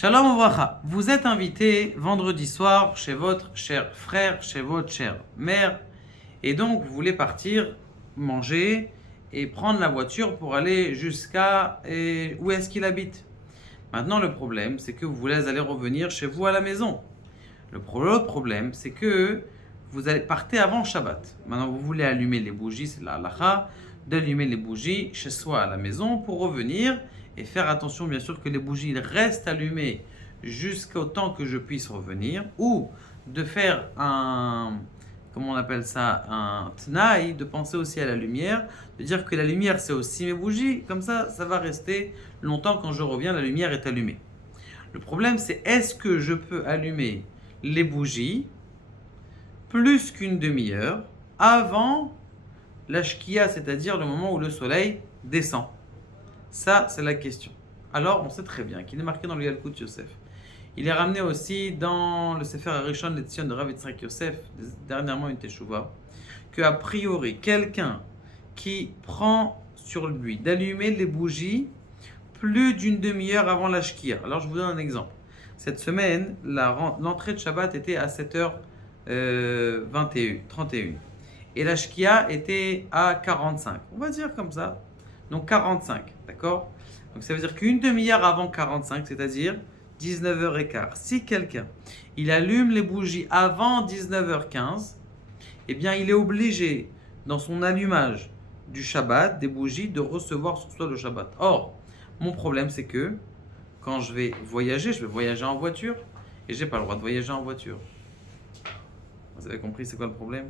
Shalom Ouvracha, vous êtes invité vendredi soir chez votre cher frère, chez votre chère mère, et donc vous voulez partir manger et prendre la voiture pour aller jusqu'à où est-ce qu'il habite. Maintenant le problème c'est que vous voulez aller revenir chez vous à la maison. L'autre problème c'est que vous allez partir avant Shabbat. Maintenant vous voulez allumer les bougies, c'est la halacha, d'allumer les bougies chez soi à la maison pour revenir et faire attention bien sûr que les bougies restent allumées jusqu'au temps que je puisse revenir, ou de faire comment on appelle ça, un tnaï, de penser aussi à la lumière, de dire que la lumière c'est aussi mes bougies, comme ça va rester longtemps quand je reviens, la lumière est allumée. Le problème c'est est-ce que je peux allumer les bougies plus qu'une demi-heure avant la shkia, c'est-à-dire le moment où le soleil descend. Ça, c'est la question. Alors, on sait très bien qu'il est marqué dans le Yalkut Yosef. Il est ramené aussi dans le Sefer Arishon Letzion de Rav Yitzhak Yosef, dernièrement une Teshuvah, qu'a priori, quelqu'un qui prend sur lui d'allumer les bougies plus d'une demi-heure avant la shkia. Alors, je vous donne un exemple. Cette semaine, l'entrée de Shabbat était à 7h31. Et la shkia était à 45. On va dire comme ça. Donc 45, d'accord? Donc ça veut dire qu'une demi-heure avant 45, c'est-à-dire 19h15. Si quelqu'un, il allume les bougies avant 19h15, eh bien il est obligé, dans son allumage du Shabbat, des bougies, de recevoir sur soi le Shabbat. Or, mon problème c'est que quand je vais voyager en voiture, et j'ai pas le droit de voyager en voiture. Vous avez compris c'est quoi le problème?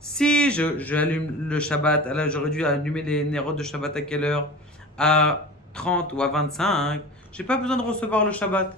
Si je allume le Shabbat, là j'aurais dû allumer les nérodes de Shabbat à quelle heure? À 30 ou à 25. J'ai pas besoin de recevoir le Shabbat.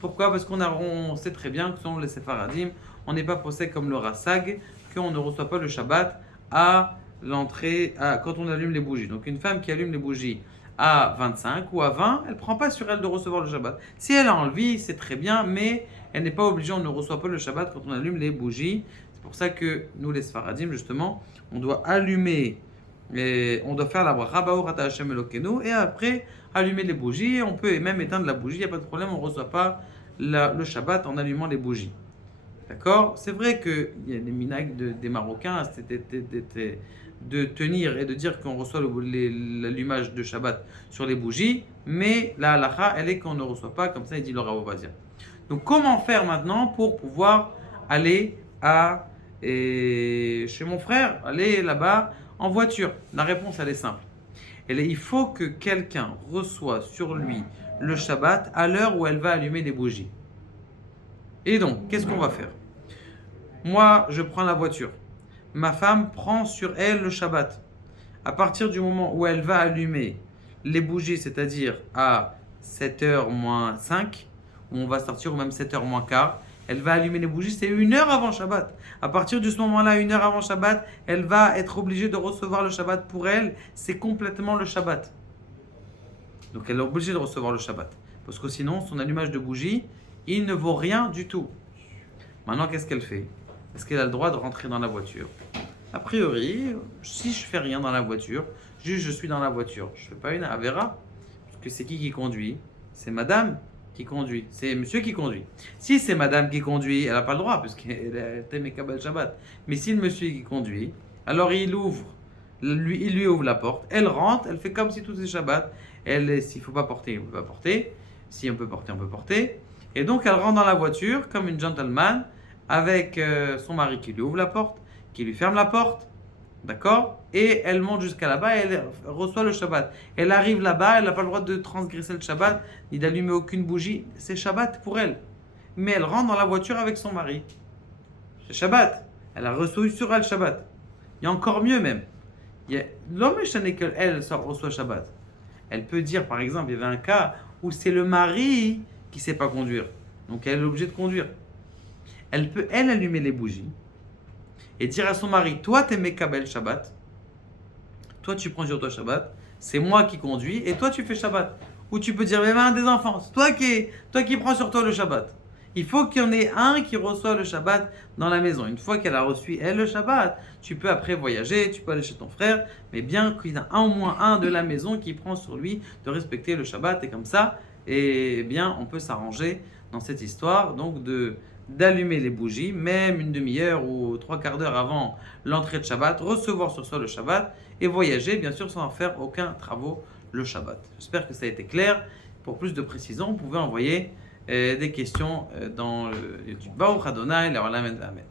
Pourquoi? Parce on sait très bien que selon les Séfaradim, on n'est pas posé comme le Rassag, qu'on ne reçoit pas le Shabbat à l'entrée, quand on allume les bougies. Donc une femme qui allume les bougies à 25 ou à 20, elle ne prend pas sur elle de recevoir le Shabbat. Si elle a envie, c'est très bien, mais elle n'est pas obligée, on ne reçoit pas le Shabbat quand on allume les bougies. C'est pour ça que nous, les Sfaradim, justement, on doit allumer, on doit faire la bracha Ba'or Ata Hashem Elokeinu, et après allumer les bougies. On peut même éteindre la bougie, il n'y a pas de problème, on ne reçoit pas le Shabbat en allumant les bougies. D'accord? C'est vrai qu'il y a des minhag des Marocains, c'était de tenir et de dire qu'on reçoit l'allumage de Shabbat sur les bougies, mais la halakha, elle est qu'on ne reçoit pas, comme ça il dit le Rav Ovadia. Donc comment faire maintenant pour pouvoir aller chez mon frère, aller là-bas en voiture? La réponse elle est simple. Il faut que quelqu'un reçoive sur lui le Shabbat à l'heure où elle va allumer des bougies. Et donc, qu'est-ce qu'on va faire? Moi, je prends la voiture. Ma femme prend sur elle le Shabbat. À partir du moment où elle va allumer les bougies, c'est-à-dire à 7h moins 5, où on va sortir, ou même 7h moins quart, elle va allumer les bougies, c'est 1 heure avant Shabbat. À partir de ce moment-là, 1 heure avant Shabbat, elle va être obligée de recevoir le Shabbat. Pour elle, c'est complètement le Shabbat. Donc elle est obligée de recevoir le Shabbat. Parce que sinon, son allumage de bougie, il ne vaut rien du tout. Maintenant, qu'est-ce qu'elle fait? Est-ce qu'elle a le droit de rentrer dans la voiture? A priori, si je fais rien dans la voiture, juste je suis dans la voiture, je ne fais pas une Avera. Parce que c'est qui conduit? C'est madame qui conduit, c'est monsieur qui conduit. Si c'est madame qui conduit, elle n'a pas le droit, puisqu'elle est Mekabel Shabbat. Mais si le monsieur qui conduit, alors il lui ouvre la porte, elle rentre, elle fait comme si tout est Shabbat. S'il ne faut pas porter, on ne peut pas porter. Si on peut porter, on peut porter. Et donc elle rentre dans la voiture comme une gentleman, avec son mari qui lui ouvre la porte, qui lui ferme la porte, d'accord? Et elle monte jusqu'à là-bas et elle reçoit le Shabbat. Elle arrive là-bas, elle n'a pas le droit de transgresser le Shabbat, ni d'allumer aucune bougie. C'est Shabbat pour elle. Mais elle rentre dans la voiture avec son mari. C'est Shabbat. Elle a reçu sur elle Shabbat. Il y a encore mieux même. L'homme est qu'elle reçoit Shabbat. Elle peut dire, par exemple, il y avait un cas où c'est le mari qui ne sait pas conduire. Donc elle est obligée de conduire. Elle peut, allumer les bougies et dire à son mari, toi t'es Mekabel Shabbat, toi tu prends sur toi Shabbat, c'est moi qui conduis et toi tu fais Shabbat. Ou tu peux dire, mais un des enfants, c'est toi qui prends sur toi le Shabbat. Il faut qu'il y en ait un qui reçoit le Shabbat dans la maison. Une fois qu'elle a reçu elle le Shabbat, tu peux après voyager, tu peux aller chez ton frère, mais bien qu'il y en a au moins un de la maison qui prend sur lui de respecter le Shabbat, et comme ça, et bien on peut s'arranger dans cette histoire, donc d'allumer les bougies, même une demi-heure ou trois quarts d'heure avant l'entrée de Shabbat, recevoir sur soi le Shabbat et voyager, bien sûr, sans faire aucun travaux le Shabbat. J'espère que ça a été clair. Pour plus de précision, vous pouvez envoyer des questions dans le YouTube. Baruch Adonai, la Olam, Amen.